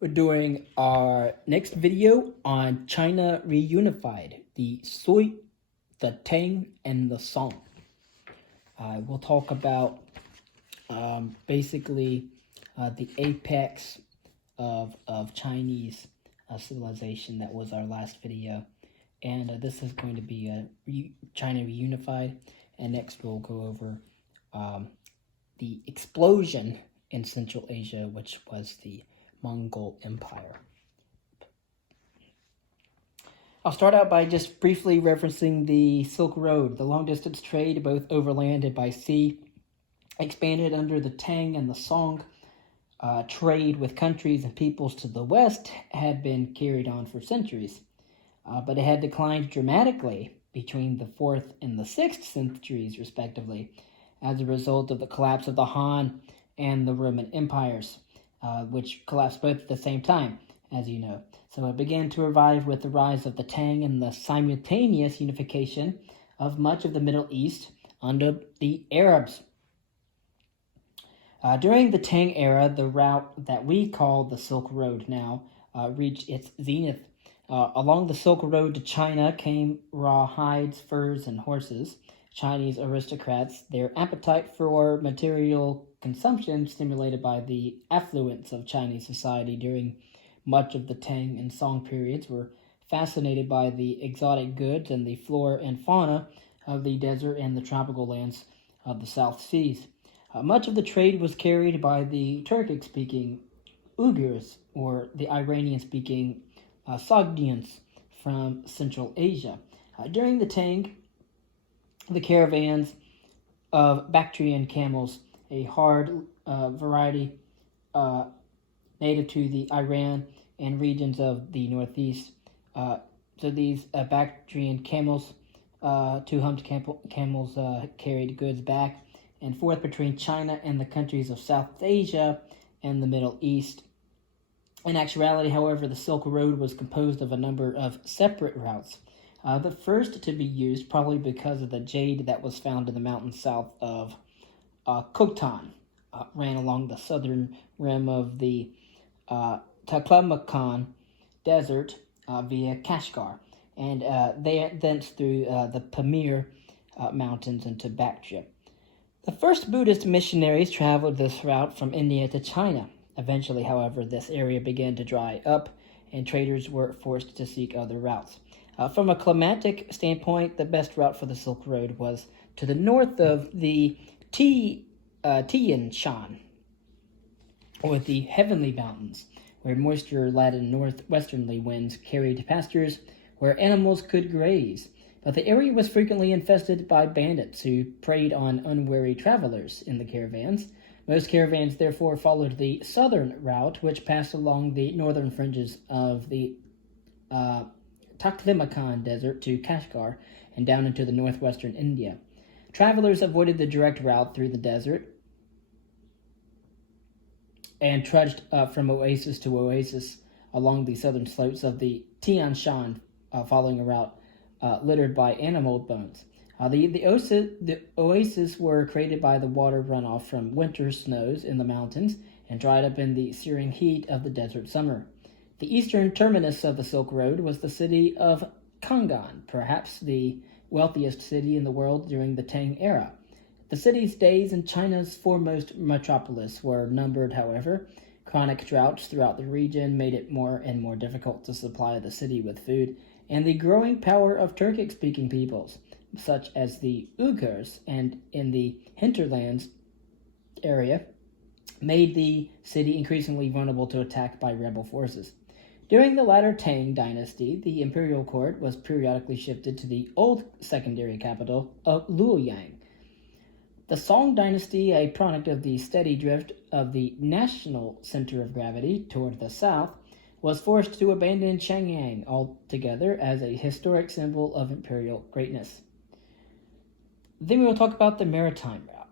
We're doing our next video on China reunified, the Sui, the Tang, and the Song. We'll talk about basically the apex of Chinese civilization. That was our last video. And this is going to be China reunified. And next we'll go over the explosion in Central Asia, which was the Mongol Empire. I'll start out by just briefly referencing the Silk Road. The long-distance trade, both overland and by sea, expanded under the Tang and the Song. Trade with countries and peoples to the west had been carried on for centuries, but it had declined dramatically between the 4th and the 6th centuries, respectively, as a result of the collapse of the Han and the Roman empires, which collapsed both at the same time, as you know. So it began to revive with the rise of the Tang and the simultaneous unification of much of the Middle East under the Arabs. During the Tang era, the route that we call the Silk Road now reached its zenith. Along the Silk Road to China came raw hides, furs, and horses. Chinese aristocrats, their appetite for material consumption stimulated by the affluence of Chinese society during much of the Tang and Song periods, were fascinated by the exotic goods and the flora and fauna of the desert and the tropical lands of the South Seas. Much of the trade was carried by the Turkic-speaking Uyghurs, or the Iranian-speaking Sogdians from Central Asia. During the Tang, the caravans of Bactrian camels, a hard variety native to the Iran and regions of the northeast. So these Bactrian camels, two-humped camels carried goods back and forth between China and the countries of South Asia and the Middle East. In actuality, however, the Silk Road was composed of a number of separate routes. The first to be used, probably because of the jade that was found in the mountains south of Khotan, ran along the southern rim of the Taklamakan Desert via Kashgar, and thence through the Pamir Mountains into Bactria. The first Buddhist missionaries traveled this route from India to China. Eventually, however, this area began to dry up, and traders were forced to seek other routes. From a climatic standpoint, the best route for the Silk Road was to the north of the Tian Shan, or the Heavenly Mountains, where moisture-laden northwesterly winds carried pastures where animals could graze. But the area was frequently infested by bandits who preyed on unwary travelers in the caravans. Most caravans, therefore, followed the southern route, which passed along the northern fringes of the Taklamakan Desert to Kashgar and down into the northwestern India. Travelers avoided the direct route through the desert and trudged from oasis to oasis along the southern slopes of the Tian Shan, following a route littered by animal bones. The oases were created by the water runoff from winter snows in the mountains and dried up in the searing heat of the desert summer. The eastern terminus of the Silk Road was the city of Kangan, perhaps the wealthiest city in the world during the Tang era. The city's days in China's foremost metropolis were numbered, however. Chronic droughts throughout the region made it more and more difficult to supply the city with food, and the growing power of Turkic-speaking peoples, such as the Uyghurs and in the hinterlands area, made the city increasingly vulnerable to attack by rebel forces. During the latter Tang dynasty, the imperial court was periodically shifted to the old secondary capital of Luoyang. The Song dynasty, a product of the steady drift of the national center of gravity toward the south, was forced to abandon Shenyang altogether as a historic symbol of imperial greatness. Then we will talk about the maritime route.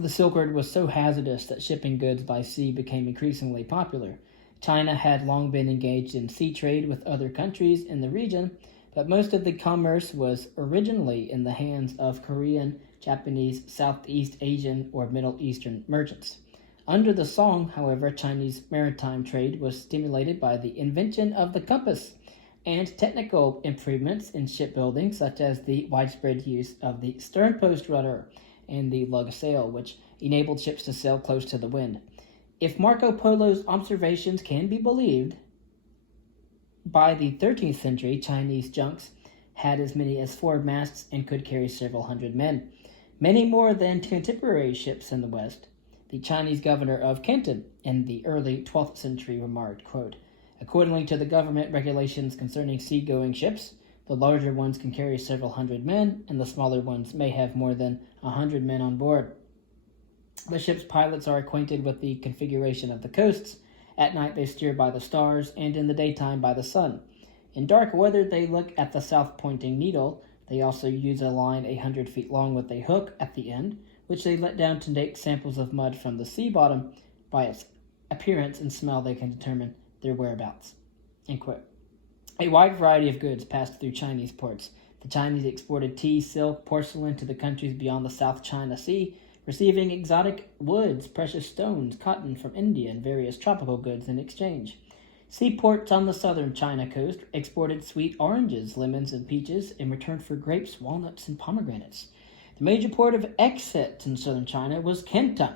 The Silk Road was so hazardous that shipping goods by sea became increasingly popular. China had long been engaged in sea trade with other countries in the region, but most of the commerce was originally in the hands of Korean, Japanese, Southeast Asian, or Middle Eastern merchants. Under the Song, however, Chinese maritime trade was stimulated by the invention of the compass and technical improvements in shipbuilding, such as the widespread use of the sternpost rudder and the lug sail, which enabled ships to sail close to the wind. If Marco Polo's observations can be believed, by the 13th century, Chinese junks had as many as 4 masts and could carry several hundred men, many more than contemporary ships in the West. The Chinese governor of Canton in the early 12th century remarked, quote, "According to the government regulations concerning seagoing ships, the larger ones can carry several hundred men, and the smaller ones may have more than 100 men on board. The ship's pilots are acquainted with the configuration of the coasts. At night they steer by the stars, and in the daytime by the sun. In dark weather they look at the south-pointing needle. They also use a line 100 feet long with a hook at the end, which they let down to take samples of mud from the sea bottom. By its appearance and smell they can determine their whereabouts." End quote. A wide variety of goods passed through Chinese ports. The Chinese exported tea, silk, porcelain to the countries beyond the South China Sea, receiving exotic woods, precious stones, cotton from India, and various tropical goods in exchange. Seaports on the southern China coast exported sweet oranges, lemons, and peaches in return for grapes, walnuts, and pomegranates. The major port of exit in southern China was Canton,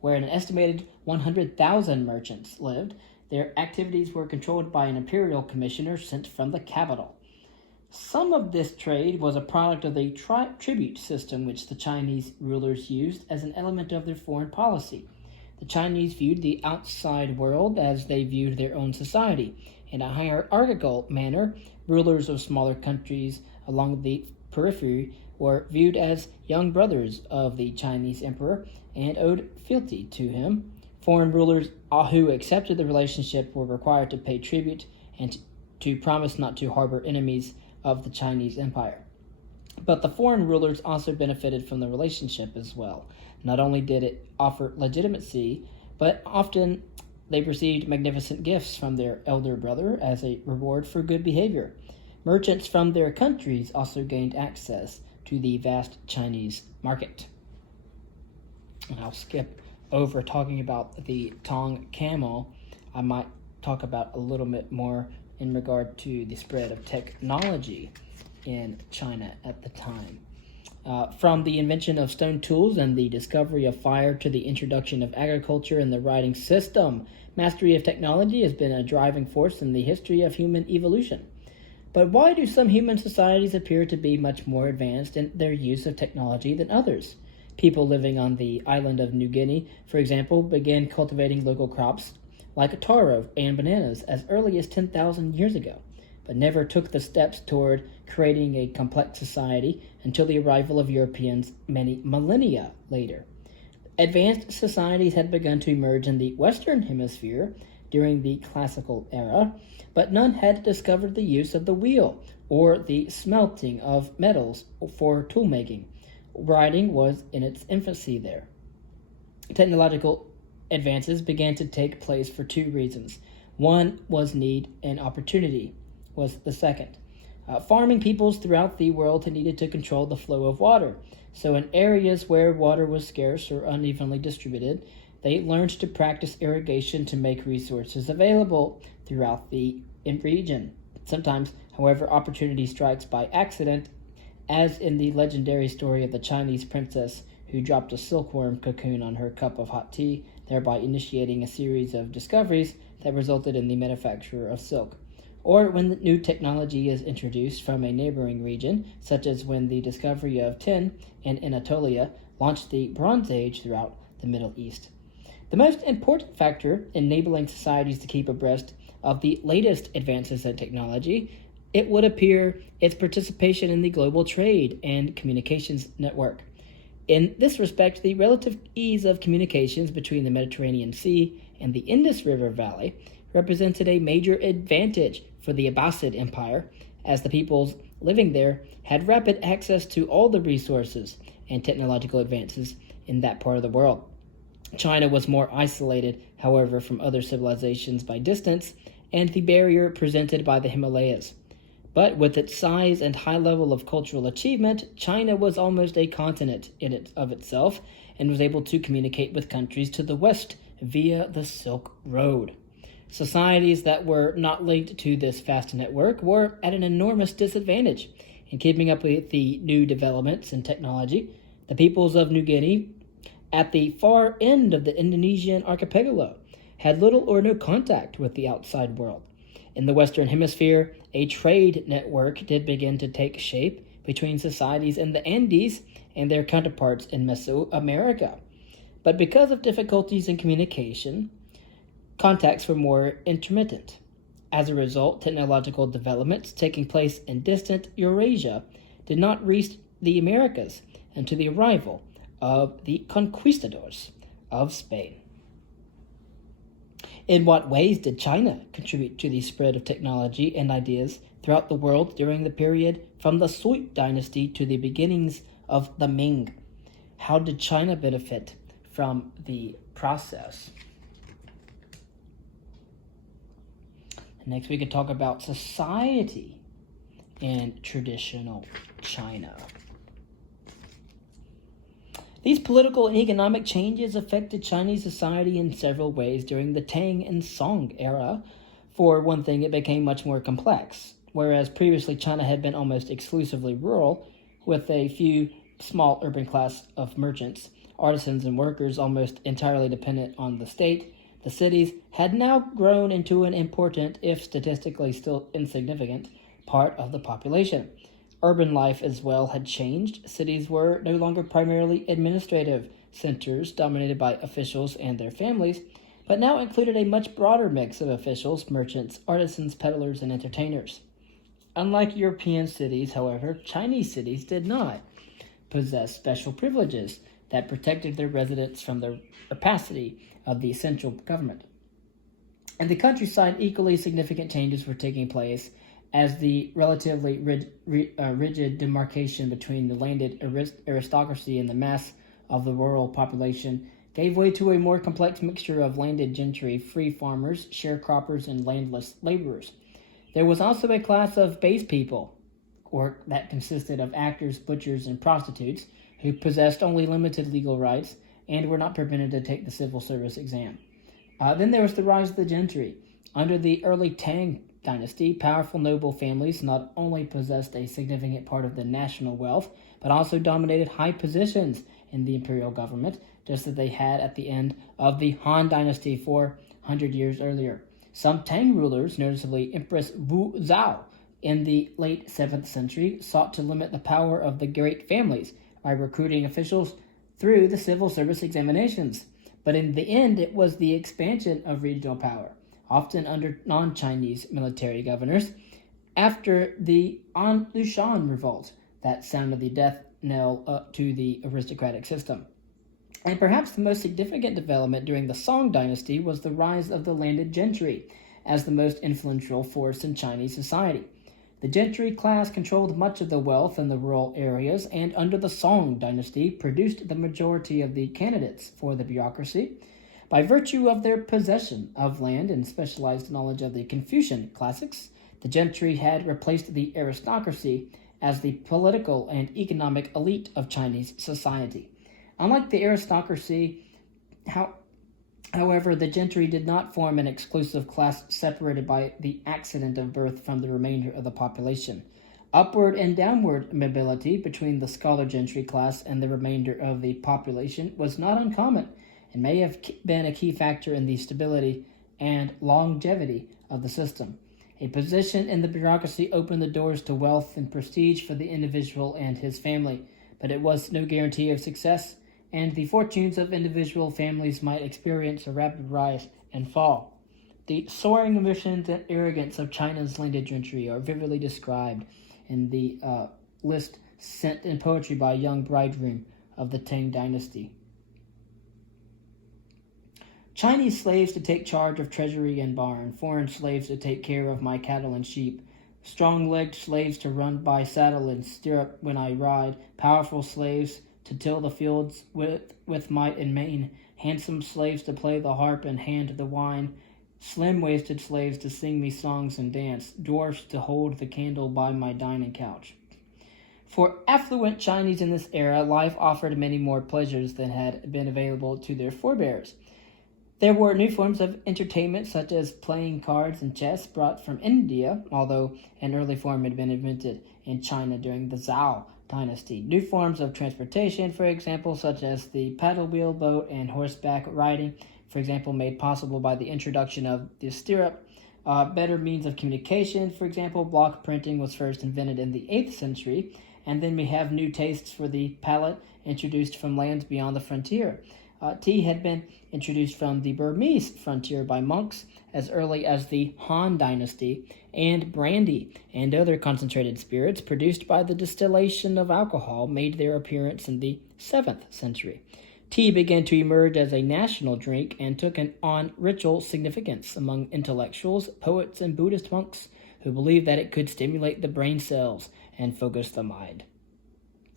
where an estimated 100,000 merchants lived. Their activities were controlled by an imperial commissioner sent from the capital. Some of this trade was a product of the tribute system which the Chinese rulers used as an element of their foreign policy. The Chinese viewed the outside world as they viewed their own society. In a hierarchical manner, rulers of smaller countries along the periphery were viewed as young brothers of the Chinese emperor and owed fealty to him. Foreign rulers who accepted the relationship were required to pay tribute and to promise not to harbor enemies of the Chinese empire. But the foreign rulers also benefited from the relationship as well. Not only did it offer legitimacy, but often they received magnificent gifts from their elder brother as a reward for good behavior. Merchants from their countries also gained access to the vast Chinese market. And I'll skip over talking about the Tong camel. I might talk about a little bit more in regard to the spread of technology in China at the time. From the invention of stone tools and the discovery of fire to the introduction of agriculture and the writing system, mastery of technology has been a driving force in the history of human evolution. But why do some human societies appear to be much more advanced in their use of technology than others? People living on the island of New Guinea, for example, began cultivating local crops like taro and bananas as early as 10,000 years ago, but never took the steps toward creating a complex society until the arrival of Europeans many millennia later. Advanced societies had begun to emerge in the Western Hemisphere during the Classical era, but none had discovered the use of the wheel or the smelting of metals for tool-making. Writing was in its infancy there. Technological advances began to take place for 2 reasons. One was need, and opportunity was the second. Farming peoples throughout the world needed to control the flow of water. So in areas where water was scarce or unevenly distributed, they learned to practice irrigation to make resources available throughout the region. Sometimes, however, opportunity strikes by accident, as in the legendary story of the Chinese princess who dropped a silkworm cocoon on her cup of hot tea, thereby initiating a series of discoveries that resulted in the manufacture of silk. Or when new technology is introduced from a neighboring region, such as when the discovery of tin in Anatolia launched the Bronze Age throughout the Middle East. The most important factor enabling societies to keep abreast of the latest advances in technology, it would appear, its participation in the global trade and communications network. In this respect, the relative ease of communications between the Mediterranean Sea and the Indus River Valley represented a major advantage for the Abbasid Empire, as the peoples living there had rapid access to all the resources and technological advances in that part of the world. China was more isolated, however, from other civilizations by distance and the barrier presented by the Himalayas. But with its size and high level of cultural achievement, China was almost a continent in it of itself, and was able to communicate with countries to the west via the Silk Road. Societies that were not linked to this vast network were at an enormous disadvantage in keeping up with the new developments in technology. The peoples of New Guinea, at the far end of the Indonesian archipelago, had little or no contact with the outside world. In the Western Hemisphere, a trade network did begin to take shape between societies in the Andes and their counterparts in Mesoamerica. But because of difficulties in communication, contacts were more intermittent. As a result, technological developments taking place in distant Eurasia did not reach the Americas until the arrival of the conquistadors of Spain. In what ways did China contribute to the spread of technology and ideas throughout the world during the period from the Sui dynasty to the beginnings of the Ming? How did China benefit from the process? Next, we could talk about society in traditional China. These political and economic changes affected Chinese society in several ways during the Tang and Song era. For one thing, it became much more complex. Whereas previously China had been almost exclusively rural, with a few small urban class of merchants, artisans, and workers almost entirely dependent on the state, the cities had now grown into an important, if statistically still insignificant, part of the population. Urban life as well had changed. Cities were no longer primarily administrative centers dominated by officials and their families, but now included a much broader mix of officials, merchants, artisans, peddlers, and entertainers. Unlike European cities, however, Chinese cities did not possess special privileges that protected their residents from the rapacity of the central government. In the countryside, equally significant changes were taking place as the relatively rigid demarcation between the landed aristocracy and the mass of the rural population gave way to a more complex mixture of landed gentry, free farmers, sharecroppers, and landless laborers. There was also a class of base people, or that consisted of actors, butchers, and prostitutes, who possessed only limited legal rights and were not permitted to take the civil service exam. Then there was the rise of the gentry. Under the early Tang dynasty, powerful noble families not only possessed a significant part of the national wealth, but also dominated high positions in the imperial government, just as they had at the end of the Han dynasty 400 years earlier. Some Tang rulers, noticeably Empress Wu Zhao, in the late 7th century, sought to limit the power of the great families by recruiting officials through the civil service examinations. But in the end, it was the expansion of regional power, often under non-Chinese military governors, after the An Lushan revolt, that sounded the death knell to the aristocratic system. And perhaps the most significant development during the Song dynasty was the rise of the landed gentry as the most influential force in Chinese society. The gentry class controlled much of the wealth in the rural areas, and under the Song dynasty produced the majority of the candidates for the bureaucracy. By virtue of their possession of land and specialized knowledge of the Confucian classics, the gentry had replaced the aristocracy as the political and economic elite of Chinese society. Unlike the aristocracy, however, the gentry did not form an exclusive class separated by the accident of birth from the remainder of the population. Upward and downward mobility between the scholar gentry class and the remainder of the population was not uncommon, and may have been a key factor in the stability and longevity of the system. A position in the bureaucracy opened the doors to wealth and prestige for the individual and his family, but it was no guarantee of success, and the fortunes of individual families might experience a rapid rise and fall. The soaring ambitions and arrogance of China's landed gentry are vividly described in the list sent in poetry by a young bridegroom of the Tang dynasty. Chinese slaves to take charge of treasury and barn, foreign slaves to take care of my cattle and sheep, strong-legged slaves to run by saddle and stirrup when I ride, powerful slaves to till the fields with might and main, handsome slaves to play the harp and hand the wine, slim-waisted slaves to sing me songs and dance, dwarfs to hold the candle by my dining couch. For affluent Chinese in this era, life offered many more pleasures than had been available to their forebears. There were new forms of entertainment, such as playing cards and chess, brought from India, although an early form had been invented in China during the Zhou dynasty. New forms of transportation, for example, such as the paddle wheel boat and horseback riding, for example, made possible by the introduction of the stirrup. Better means of communication, for example, block printing was first invented in the 8th century, and then we have new tastes for the palate introduced from lands beyond the frontier. Tea had been introduced from the Burmese frontier by monks as early as the Han Dynasty, and brandy and other concentrated spirits produced by the distillation of alcohol made their appearance in the 7th century. Tea began to emerge as a national drink and took on ritual significance among intellectuals, poets, and Buddhist monks who believed that it could stimulate the brain cells and focus the mind.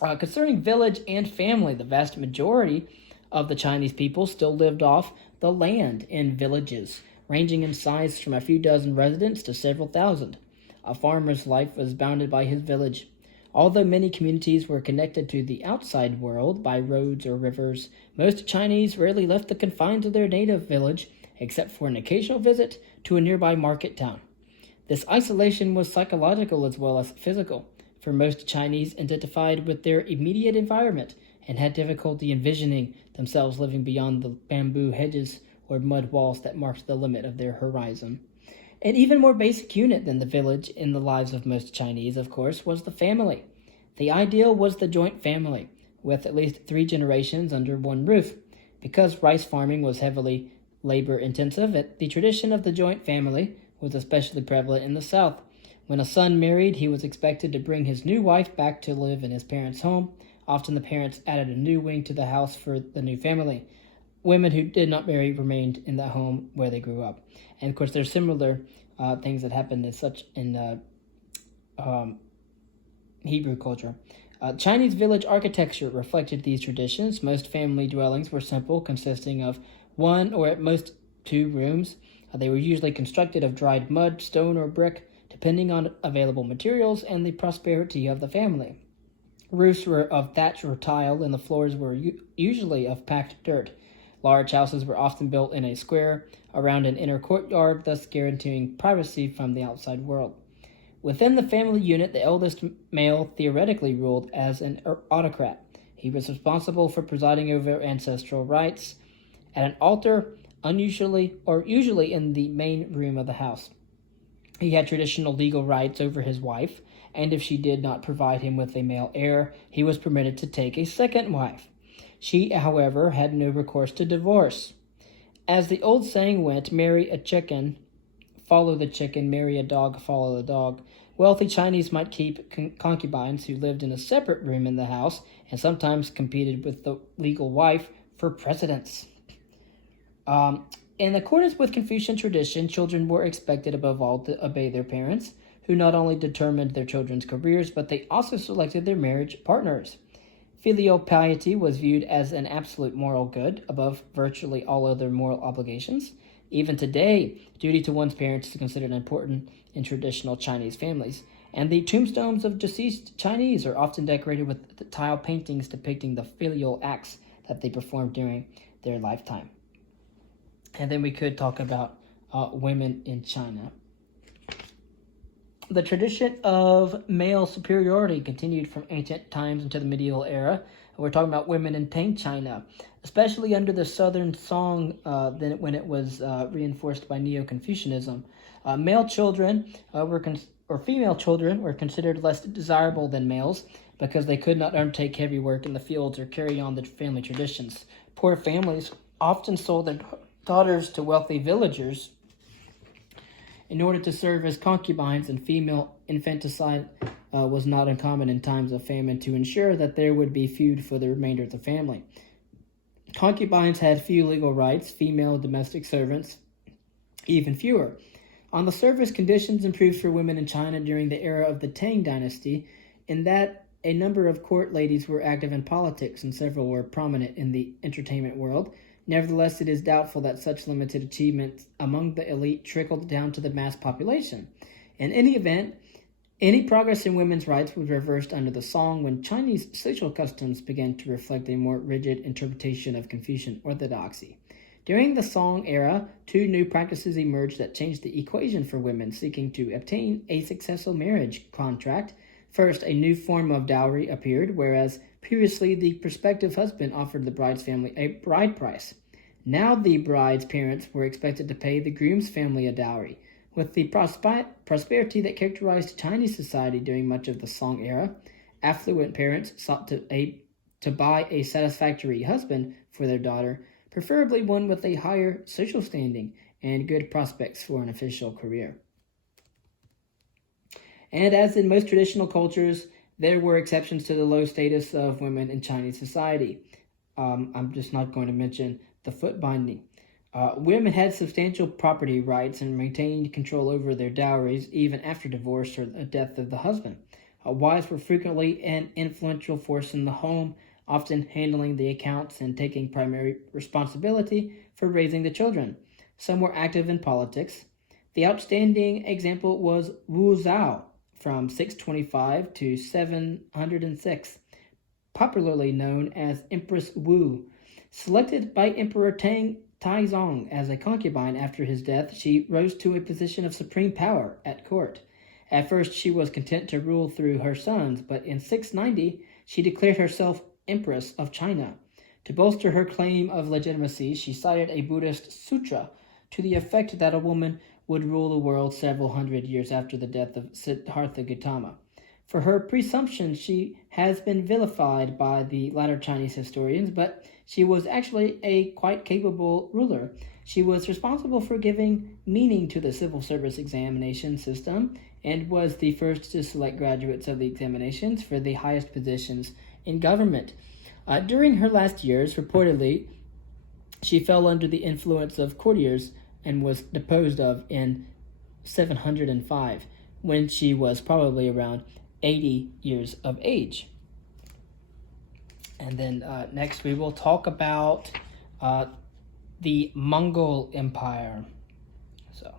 Concerning village and family, the vast majority of the Chinese people still lived off the land in villages, ranging in size from a few dozen residents to several thousand. A farmer's life was bounded by his village. Although many communities were connected to the outside world by roads or rivers, most Chinese rarely left the confines of their native village, except for an occasional visit to a nearby market town. This isolation was psychological as well as physical, for most Chinese identified with their immediate environment and had difficulty envisioning themselves living beyond the bamboo hedges or mud walls that marked the limit of their horizon. An even more basic unit than the village in the lives of most Chinese, of course, was the family. The ideal was the joint family, with at least 3 generations under one roof. Because rice farming was heavily labor-intensive, the tradition of the joint family was especially prevalent in the South. When a son married, he was expected to bring his new wife back to live in his parents' home. Often the parents added a new wing to the house for the new family. Women who did not marry remained in the home where they grew up. And of course, there's similar things that happened in Hebrew culture. Chinese village architecture reflected these traditions. Most family dwellings were simple, consisting of 1 or at most 2 rooms. They were usually constructed of dried mud, stone, or brick, depending on available materials and the prosperity of the family. Roofs were of thatch or tile, and the floors were usually of packed dirt. Large houses were often built in a square around an inner courtyard, thus guaranteeing privacy from the outside world. Within the family unit, the eldest male theoretically ruled as an autocrat. He was responsible for presiding over ancestral rites at an altar, usually in the main room of the house. He had traditional legal rights over his wife, and if she did not provide him with a male heir, he was permitted to take a second wife. She, however, had no recourse to divorce. As the old saying went, marry a chicken, follow the chicken, marry a dog, follow the dog. Wealthy Chinese might keep concubines who lived in a separate room in the house and sometimes competed with the legal wife for precedence. In accordance with Confucian tradition, children were expected above all to obey their parents, who not only determined their children's careers, but they also selected their marriage partners. Filial piety was viewed as an absolute moral good above virtually all other moral obligations. Even today, duty to one's parents is considered important in traditional Chinese families, and the tombstones of deceased Chinese are often decorated with tile paintings depicting the filial acts that they performed during their lifetime. And then we could talk about women in China. The tradition of male superiority continued from ancient times into the medieval era. We're talking about women in Tang China, especially under the Sui-Tang-Song, when it was reinforced by Neo-Confucianism. Female children were considered less desirable than males because they could not undertake heavy work in the fields or carry on the family traditions. Poor families often sold their daughters to wealthy villagers in order to serve as concubines, and female infanticide was not uncommon in times of famine to ensure that there would be food for the remainder of the family. Concubines had few legal rights, female domestic servants even fewer. On the surface, conditions improved for women in China during the era of the Tang Dynasty, in that a number of court ladies were active in politics and several were prominent in the entertainment world. Nevertheless, it is doubtful that such limited achievements among the elite trickled down to the mass population. In any event, Any progress in women's rights was reversed under the Song when Chinese social customs began to reflect a more rigid interpretation of Confucian orthodoxy. During the Song era, two new practices emerged that changed the equation for women seeking to obtain a successful marriage contract. First, a new form of dowry appeared, whereas previously the prospective husband offered the bride's family a bride price. Now the bride's parents were expected to pay the groom's family a dowry. With the prosperity that characterized Chinese society during much of the Song era, affluent parents sought to buy a satisfactory husband for their daughter, preferably one with a higher social standing and good prospects for an official career. And as in most traditional cultures, there were exceptions to the low status of women in Chinese society. I'm just not going to mention the foot binding. Women had substantial property rights and maintained control over their dowries even after divorce or the death of the husband. Wives were frequently an influential force in the home, often handling the accounts and taking primary responsibility for raising the children. Some were active in politics. The outstanding example was Wu Zhao from 625 to 706, popularly known as Empress Wu. Selected by Emperor Taizong as a concubine after his death, she rose to a position of supreme power at court. At first, she was content to rule through her sons, but in 690, she declared herself Empress of China. To bolster her claim of legitimacy, she cited a Buddhist sutra to the effect that a woman would rule the world several hundred years after the death of Siddhartha Gautama. For her presumption, she has been vilified by the latter Chinese historians, but she was actually a quite capable ruler. She was responsible for giving meaning to the civil service examination system and was the first to select graduates of the examinations for the highest positions in government. During her last years, reportedly, she fell under the influence of courtiers and was deposed of in 705, when she was probably around 80 years of age. And then next we will talk about the Mongol Empire. So,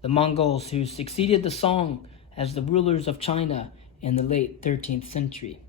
the Mongols who succeeded the Song as the rulers of China in the late 13th century.